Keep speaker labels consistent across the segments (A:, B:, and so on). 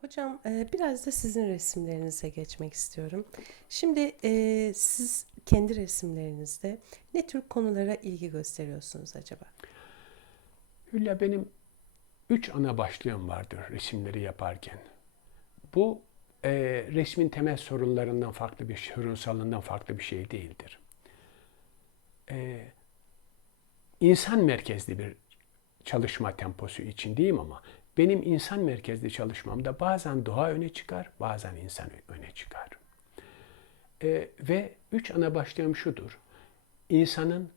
A: Hocam e, biraz da sizin resimlerinize geçmek istiyorum. Şimdi e, siz kendi resimlerinizde ne tür konulara ilgi gösteriyorsunuz acaba?
B: Hülya benim üç ana başlığım vardır resimleri yaparken. Bu e, resmin temel sorunlarından farklı bir sorunsalından farklı bir şey değildir. E, insan merkezli bir çalışma temposu içindeyim ama benim insan merkezli çalışmamda bazen doğa öne çıkar, bazen insan öne çıkar. E, ve üç ana başlığım şudur. İnsanın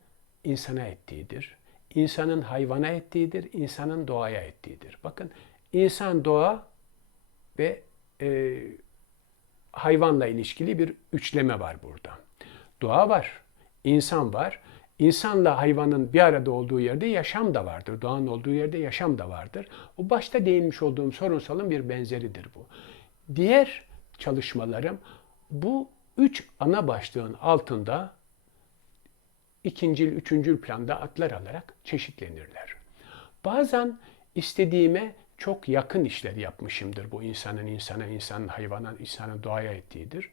B: insana ettiğidir. İnsanın hayvana ettiğidir, insanın doğaya ettiğidir. Bakın insan doğa ve e, hayvanla ilişkili bir üçleme var burada. Doğa var, insan var. İnsanla hayvanın bir arada olduğu yerde yaşam da vardır. Doğanın olduğu yerde yaşam da vardır. O başta değinmiş olduğum sorunsalın bir benzeridir bu. Diğer çalışmalarım bu üç ana başlığın altında ikincil, üçüncül planda adlar alarak çeşitlenirler. Bazen istediğime çok yakın işler yapmışımdır bu insanın insana, insanın hayvana, insanın doğaya ettiğidir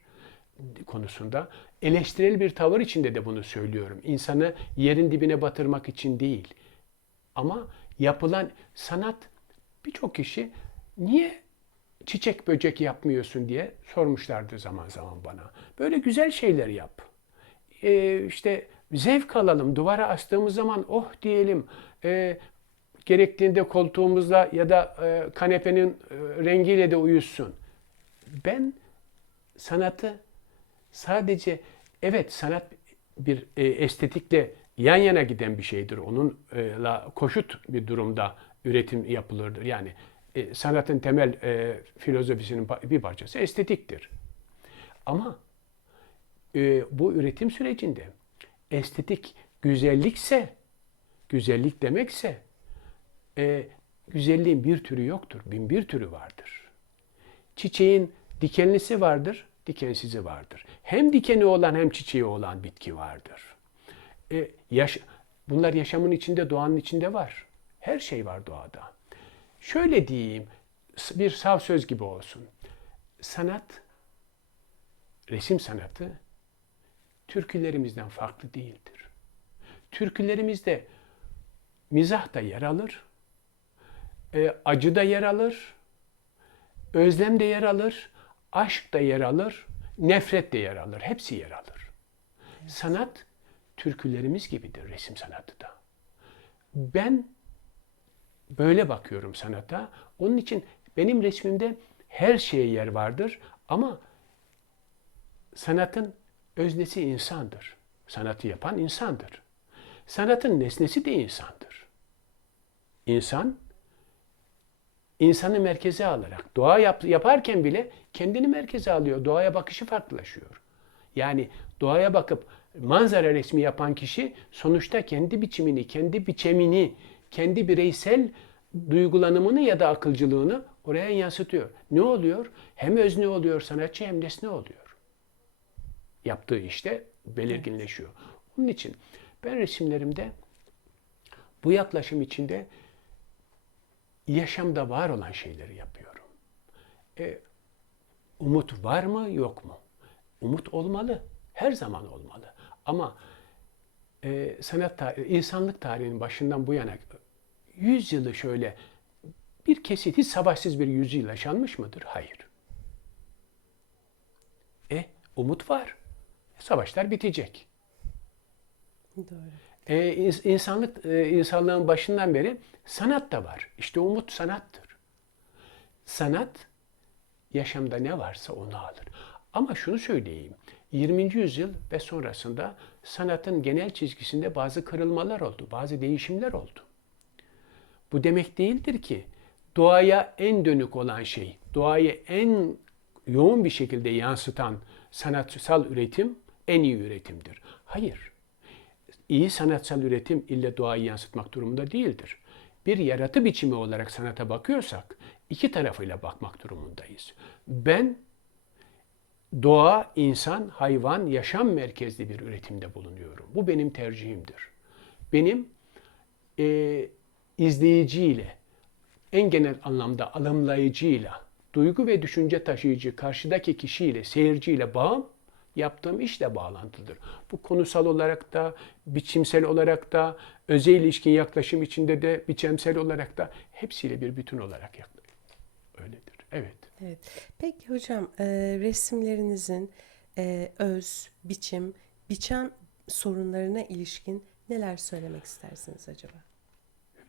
B: konusunda. Eleştirel bir tavır içinde de bunu söylüyorum. İnsanı yerin dibine batırmak için değil. Ama yapılan sanat birçok kişi niye çiçek böcek yapmıyorsun diye sormuşlardı zaman zaman bana. Böyle güzel şeyler yap. Ee, işte zevk alalım. Duvara astığımız zaman oh diyelim. Ee, gerektiğinde koltuğumuzla ya da e, kanepenin e, rengiyle de uyuşsun. Ben sanatı sadece evet sanat bir e, estetikle yan yana giden bir şeydir. Onunla koşut bir durumda üretim yapılırdır. Yani e, sanatın temel e, filozofisinin bir parçası estetiktir. Ama bu üretim sürecinde estetik güzellikse, güzellik demekse güzelliğin bir türü yoktur. Bin bir türü vardır. Çiçeğin dikenlisi vardır, dikensizi vardır. Hem dikeni olan hem çiçeği olan bitki vardır. E, yaş bunlar yaşamın içinde, doğanın içinde var. Her şey var doğada. Şöyle diyeyim, bir sav söz gibi olsun. Sanat, resim sanatı türkülerimizden farklı değildir. Türkülerimizde mizah da yer alır, e, acı da yer alır, özlem de yer alır, aşk da yer alır, nefret de yer alır. Hepsi yer alır. Sanat türkülerimiz gibidir resim sanatı da. Ben böyle bakıyorum sanata. Onun için benim resmimde her şeye yer vardır ama sanatın öznesi insandır. Sanatı yapan insandır. Sanatın nesnesi de insandır. İnsan insanı merkeze alarak doğa yap, yaparken bile kendini merkeze alıyor. Doğaya bakışı farklılaşıyor. Yani doğaya bakıp manzara resmi yapan kişi sonuçta kendi biçimini, kendi biçemini, kendi bireysel duygulanımını ya da akılcılığını oraya yansıtıyor. Ne oluyor? Hem özne oluyor sanatçı hem nesne oluyor. Yaptığı işte belirginleşiyor. Onun için ben resimlerimde bu yaklaşım içinde yaşamda var olan şeyleri yapıyorum. E, umut var mı yok mu? Umut olmalı. Her zaman olmalı. Ama e, sanat tarihi, insanlık tarihinin başından bu yana 100 yılı şöyle bir kesit hiç savaşsız bir yüzyıl yaşanmış mıdır? Hayır. E umut var. Savaşlar bitecek.
A: Doğru.
B: E, insanlık e, insanlığın başından beri sanat da var. İşte umut sanattır. Sanat yaşamda ne varsa onu alır. Ama şunu söyleyeyim. 20. yüzyıl ve sonrasında sanatın genel çizgisinde bazı kırılmalar oldu, bazı değişimler oldu. Bu demek değildir ki doğaya en dönük olan şey, doğayı en yoğun bir şekilde yansıtan sanatsal üretim en iyi üretimdir. Hayır. İyi sanatsal üretim ille doğayı yansıtmak durumunda değildir. Bir yaratı biçimi olarak sanata bakıyorsak iki tarafıyla bakmak durumundayız. Ben doğa, insan, hayvan, yaşam merkezli bir üretimde bulunuyorum. Bu benim tercihimdir. Benim e, izleyiciyle, en genel anlamda alımlayıcıyla, duygu ve düşünce taşıyıcı karşıdaki kişiyle, seyirciyle bağım yaptığım işle bağlantılıdır. Bu konusal olarak da, biçimsel olarak da, özel ilişkin yaklaşım içinde de, biçimsel olarak da hepsiyle bir bütün olarak yaklaşım. Öyledir. Evet.
A: Evet. Peki hocam, e, resimlerinizin e, öz, biçim, biçem sorunlarına ilişkin neler söylemek istersiniz acaba?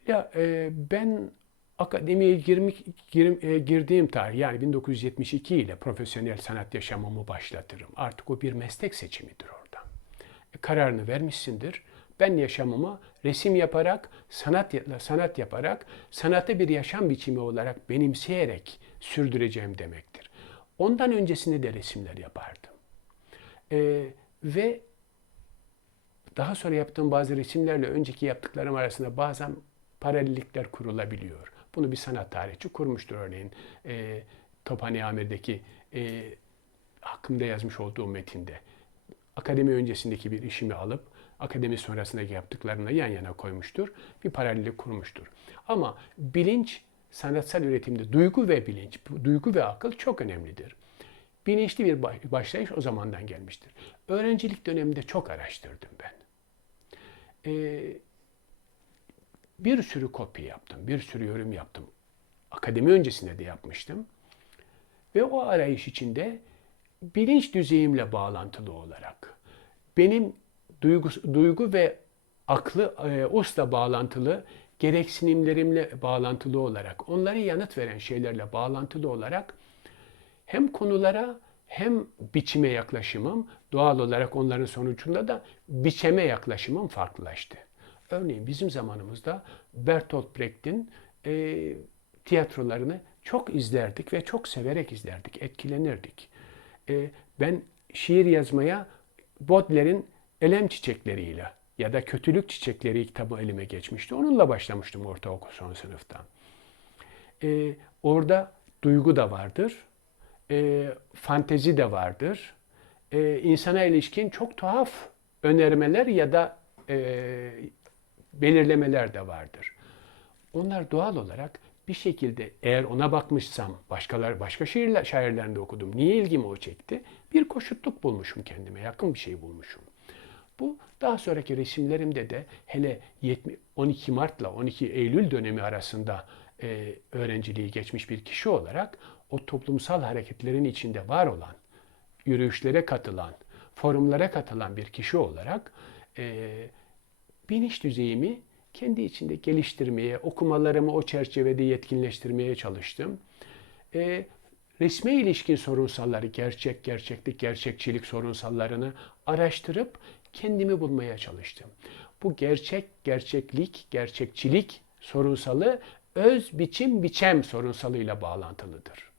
B: Ya e, ben akademiye girmek, girim- e, girdiğim tarih yani 1972 ile profesyonel sanat yaşamımı başlatırım. Artık o bir meslek seçimidir orada. E, kararını vermişsindir. Ben yaşamımı resim yaparak, sanat sanat yaparak, sanatı bir yaşam biçimi olarak benimseyerek sürdüreceğim demektir. Ondan öncesinde de resimler yapardım. E, ve daha sonra yaptığım bazı resimlerle önceki yaptıklarım arasında bazen paralellikler kurulabiliyor. Bunu bir sanat tarihçi kurmuştur örneğin e, Tophane Amir'deki e, hakkımda yazmış olduğu metinde. Akademi öncesindeki bir işimi alıp akademi sonrasındaki yaptıklarımla yan yana koymuştur. Bir paralellik kurmuştur. Ama bilinç sanatsal üretimde duygu ve bilinç, duygu ve akıl çok önemlidir. Bilinçli bir baş- başlayış o zamandan gelmiştir. Öğrencilik döneminde çok araştırdım ben. Ee, bir sürü kopya yaptım, bir sürü yorum yaptım. Akademi öncesinde de yapmıştım. Ve o arayış içinde bilinç düzeyimle bağlantılı olarak benim duygu, duygu ve aklı e, usla bağlantılı gereksinimlerimle bağlantılı olarak onlara yanıt veren şeylerle bağlantılı olarak hem konulara hem biçime yaklaşımım doğal olarak onların sonucunda da biçeme yaklaşımım farklılaştı. Örneğin bizim zamanımızda Bertolt Brecht'in e, tiyatrolarını çok izlerdik ve çok severek izlerdik, etkilenirdik. E, ben şiir yazmaya Baudelaire'in Elem Çiçekleriyle ya da Kötülük Çiçekleri kitabı elime geçmişti. Onunla başlamıştım ortaokul son sınıftan. E, orada duygu da vardır, e, fantezi de vardır. E, insana ilişkin çok tuhaf önermeler ya da e, belirlemeler de vardır. Onlar doğal olarak bir şekilde eğer ona bakmışsam, başkalar başka şiirler, şairlerinde okudum. Niye ilgimi o çekti? Bir koşutluk bulmuşum kendime, yakın bir şey bulmuşum. Bu daha sonraki resimlerimde de hele 70 12 Mart'la 12 Eylül dönemi arasında e, öğrenciliği geçmiş bir kişi olarak o toplumsal hareketlerin içinde var olan, yürüyüşlere katılan, forumlara katılan bir kişi olarak e, bilinç düzeyimi kendi içinde geliştirmeye, okumalarımı o çerçevede yetkinleştirmeye çalıştım. E, resme ilişkin sorunsalları, gerçek, gerçeklik, gerçekçilik sorunsallarını araştırıp kendimi bulmaya çalıştım. Bu gerçek, gerçeklik, gerçekçilik sorunsalı öz biçim biçem sorunsalıyla bağlantılıdır.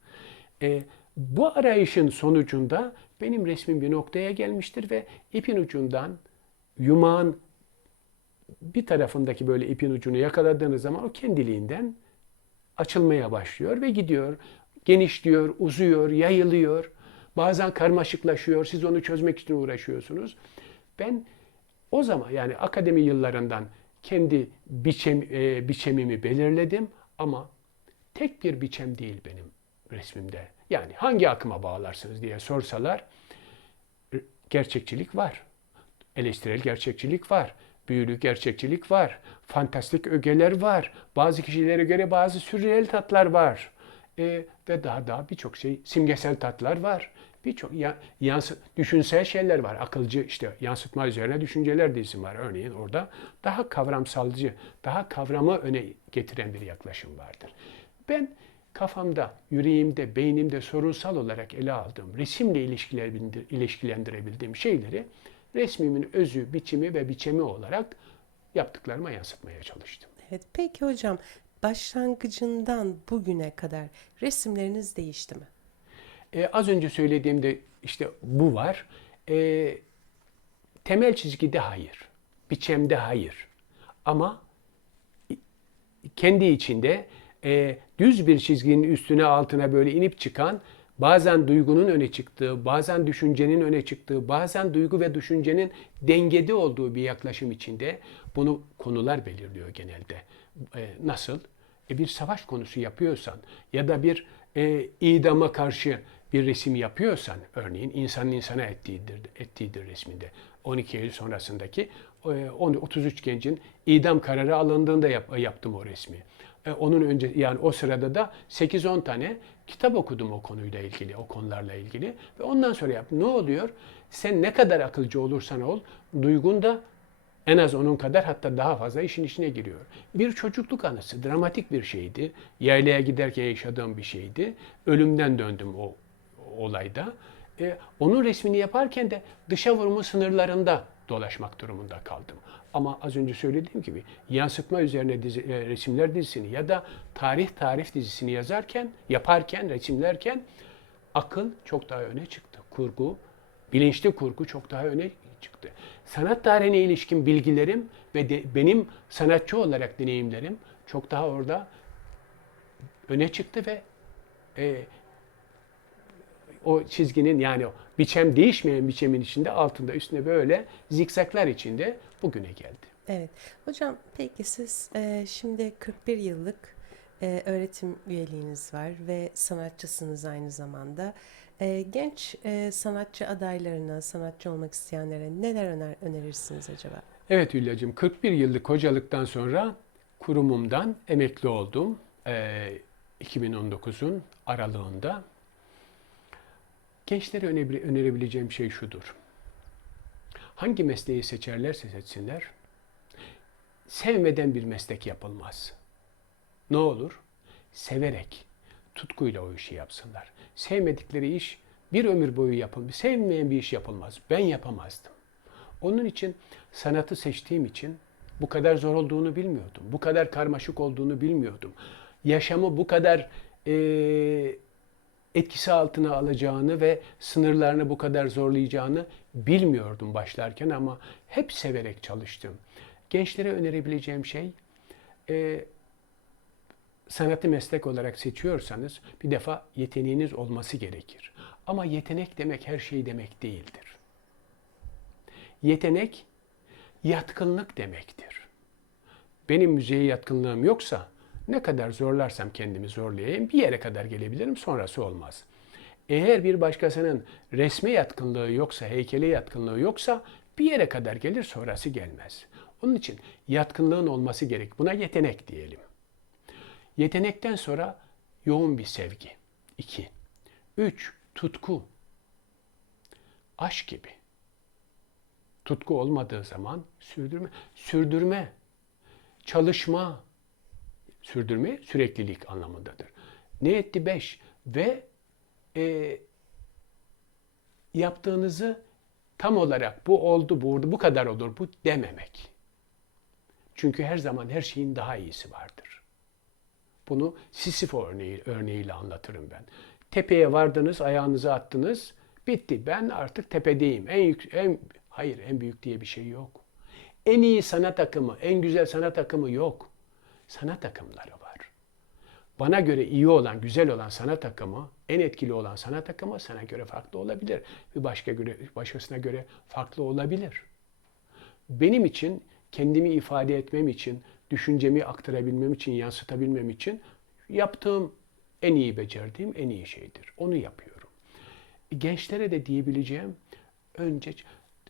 B: E, bu arayışın sonucunda benim resmim bir noktaya gelmiştir ve ipin ucundan yumağın bir tarafındaki böyle ipin ucunu yakaladığınız zaman o kendiliğinden açılmaya başlıyor ve gidiyor. Genişliyor, uzuyor, yayılıyor. Bazen karmaşıklaşıyor. Siz onu çözmek için uğraşıyorsunuz. Ben o zaman yani akademi yıllarından kendi biçem, e, biçemimi belirledim ama tek bir biçem değil benim resmimde. Yani hangi akıma bağlarsınız diye sorsalar gerçekçilik var. Eleştirel gerçekçilik var. Büyülü gerçekçilik var. Fantastik ögeler var. Bazı kişilere göre bazı sürreel tatlar var. E, ve daha daha birçok şey, simgesel tatlar var. Birçok ya, yansı, düşünsel şeyler var. Akılcı işte yansıtma üzerine düşünceler dizisi var. Örneğin orada daha kavramsalcı, daha kavramı öne getiren bir yaklaşım vardır. Ben kafamda, yüreğimde, beynimde sorunsal olarak ele aldığım, resimle ilişkilendir, ilişkilendirebildiğim şeyleri resmimin özü, biçimi ve biçemi olarak yaptıklarıma yansıtmaya çalıştım.
A: Evet, peki hocam, başlangıcından bugüne kadar resimleriniz değişti mi?
B: Ee, az önce söylediğimde işte bu var. Ee, temel çizgide hayır. Biçemde hayır. Ama kendi içinde e, düz bir çizginin üstüne altına böyle inip çıkan bazen duygunun öne çıktığı, bazen düşüncenin öne çıktığı, bazen duygu ve düşüncenin dengede olduğu bir yaklaşım içinde bunu konular belirliyor genelde. E, nasıl? E, bir savaş konusu yapıyorsan ya da bir e, idama karşı bir resim yapıyorsan, örneğin insanın insana ettiğidir, ettiğidir resminde. 12 Eylül sonrasındaki e, 10 33 gencin idam kararı alındığında yap- yaptım o resmi. E, onun önce yani o sırada da 8-10 tane kitap okudum o konuyla ilgili, o konularla ilgili ve ondan sonra yaptım. Ne oluyor? Sen ne kadar akılcı olursan ol, duygun da en az onun kadar hatta daha fazla işin içine giriyor. Bir çocukluk anısı, dramatik bir şeydi. Yaylaya giderken yaşadığım bir şeydi. Ölümden döndüm o, olayda. E, onun resmini yaparken de dışa vurumun sınırlarında dolaşmak durumunda kaldım. Ama az önce söylediğim gibi yansıtma üzerine dizi, e, resimler dizisini ya da tarih tarif dizisini yazarken, yaparken, resimlerken akıl çok daha öne çıktı. Kurgu, bilinçli kurgu çok daha öne çıktı. Sanat tarihine ilişkin bilgilerim ve de, benim sanatçı olarak deneyimlerim çok daha orada öne çıktı ve e, o çizginin yani o biçem değişmeyen biçemin içinde altında üstüne böyle zikzaklar içinde bugüne geldi.
A: Evet. Hocam peki siz e, şimdi 41 yıllık e, öğretim üyeliğiniz var ve sanatçısınız aynı zamanda. E, genç e, sanatçı adaylarına, sanatçı olmak isteyenlere neler öner önerirsiniz acaba?
B: Evet Hülya'cığım 41 yıllık hocalıktan sonra kurumumdan emekli oldum. Ee, 2019'un aralığında. Gençlere öne- önerebileceğim şey şudur. Hangi mesleği seçerlerse seçsinler, sevmeden bir meslek yapılmaz. Ne olur? Severek, tutkuyla o işi yapsınlar. Sevmedikleri iş bir ömür boyu yapılmaz. Sevmeyen bir iş yapılmaz. Ben yapamazdım. Onun için sanatı seçtiğim için bu kadar zor olduğunu bilmiyordum. Bu kadar karmaşık olduğunu bilmiyordum. Yaşamı bu kadar eee, etkisi altına alacağını ve sınırlarını bu kadar zorlayacağını bilmiyordum başlarken ama hep severek çalıştım. Gençlere önerebileceğim şey eee, sanatı meslek olarak seçiyorsanız bir defa yeteneğiniz olması gerekir. Ama yetenek demek her şey demek değildir. Yetenek yatkınlık demektir. Benim müziğe yatkınlığım yoksa ne kadar zorlarsam kendimi zorlayayım bir yere kadar gelebilirim sonrası olmaz. Eğer bir başkasının resme yatkınlığı yoksa, heykele yatkınlığı yoksa bir yere kadar gelir sonrası gelmez. Onun için yatkınlığın olması gerek. Buna yetenek diyelim. Yetenekten sonra yoğun bir sevgi. 2. 3. Tutku. Aşk gibi. Tutku olmadığı zaman sürdürme, sürdürme, çalışma, sürdürme süreklilik anlamındadır. Ne etti? Beş. Ve e, yaptığınızı tam olarak bu oldu, bu oldu, bu kadar olur, bu dememek. Çünkü her zaman her şeyin daha iyisi vardır. Bunu Sisyphos örneği, örneğiyle anlatırım ben. Tepeye vardınız, ayağınızı attınız, bitti. Ben artık tepedeyim. En yük, en hayır en büyük diye bir şey yok. En iyi sanat akımı, en güzel sanat akımı yok. Sanat akımları var. Bana göre iyi olan, güzel olan sanat akımı, en etkili olan sanat akımı sana göre farklı olabilir. Bir başka göre, başkasına göre farklı olabilir. Benim için kendimi ifade etmem için, düşüncemi aktarabilmem için, yansıtabilmem için yaptığım en iyi becerdiğim en iyi şeydir. Onu yapıyorum. Gençlere de diyebileceğim önce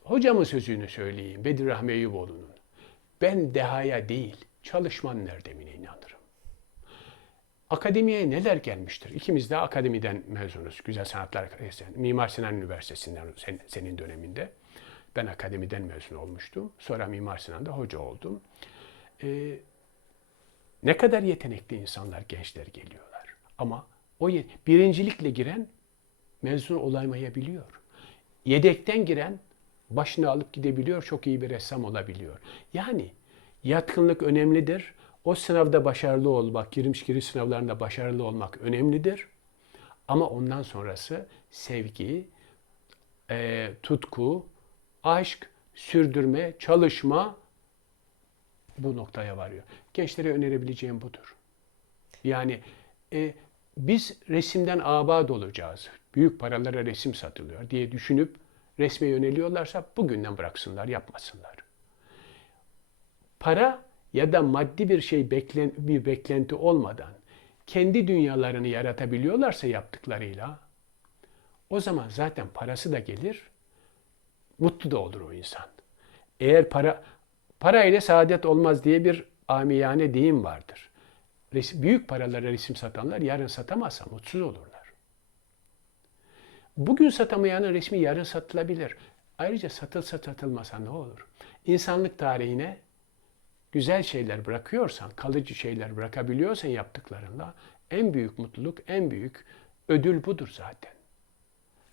B: hocamın sözünü söyleyeyim Bedir Rahmi Eyüboğlu'nun. Ben dehaya değil, çalışmanın erdemine inanırım. Akademiye neler gelmiştir? İkimiz de akademiden mezunuz. Güzel Sanatlar Akademisi, Mimar Sinan Üniversitesi'nden sen- senin döneminde. Ben akademiden mezun olmuştum. Sonra Mimar Sinan'da hoca oldum. Ee, ne kadar yetenekli insanlar, gençler geliyorlar. Ama o birincilikle giren mezun olamayabiliyor. Yedekten giren başını alıp gidebiliyor, çok iyi bir ressam olabiliyor. Yani yatkınlık önemlidir. O sınavda başarılı olmak, girmiş giriş sınavlarında başarılı olmak önemlidir. Ama ondan sonrası sevgi, e, tutku, aşk, sürdürme, çalışma bu noktaya varıyor. Gençlere önerebileceğim budur. Yani e, biz resimden abad olacağız. Büyük paralara resim satılıyor diye düşünüp resme yöneliyorlarsa bugünden bıraksınlar, yapmasınlar. Para ya da maddi bir şey beklen, bir beklenti olmadan kendi dünyalarını yaratabiliyorlarsa yaptıklarıyla o zaman zaten parası da gelir, mutlu da olur o insan. Eğer para para ile saadet olmaz diye bir amiyane deyim vardır. Resim, büyük paralara resim satanlar yarın satamazsa mutsuz olurlar. Bugün satamayanın resmi yarın satılabilir. Ayrıca satılsa satılmasa ne olur? İnsanlık tarihine güzel şeyler bırakıyorsan, kalıcı şeyler bırakabiliyorsan yaptıklarında en büyük mutluluk, en büyük ödül budur zaten.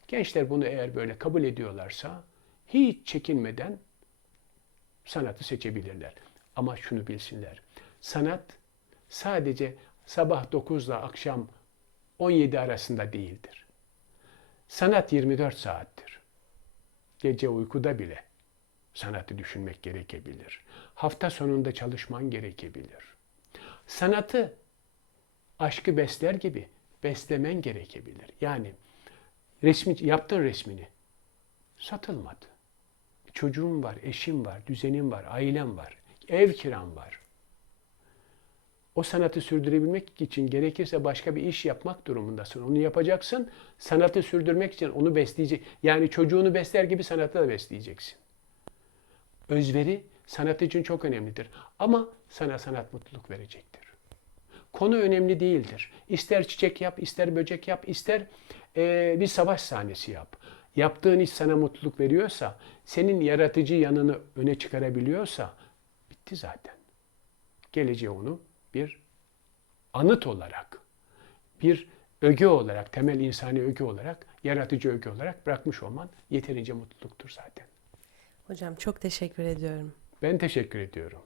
B: Gençler bunu eğer böyle kabul ediyorlarsa hiç çekinmeden sanatı seçebilirler. Ama şunu bilsinler. Sanat sadece sabah 9 ile akşam 17 arasında değildir. Sanat 24 saattir. Gece uykuda bile sanatı düşünmek gerekebilir. Hafta sonunda çalışman gerekebilir. Sanatı aşkı besler gibi beslemen gerekebilir. Yani resmi yaptın resmini. Satılmadı. Çocuğum var, eşim var, düzenim var, ailem var, ev kiram var. O sanatı sürdürebilmek için gerekirse başka bir iş yapmak durumundasın. Onu yapacaksın. Sanatı sürdürmek için onu besleyecek. Yani çocuğunu besler gibi sanatı da besleyeceksin. Özveri sanat için çok önemlidir. Ama sana sanat mutluluk verecektir. Konu önemli değildir. İster çiçek yap, ister böcek yap, ister eee, bir savaş sahnesi yap. Yaptığın iş sana mutluluk veriyorsa, senin yaratıcı yanını öne çıkarabiliyorsa bitti zaten. Geleceğe onu bir anıt olarak, bir öge olarak, temel insani öge olarak, yaratıcı öge olarak bırakmış olman yeterince mutluluktur zaten.
A: Hocam çok teşekkür ediyorum.
B: Ben teşekkür ediyorum.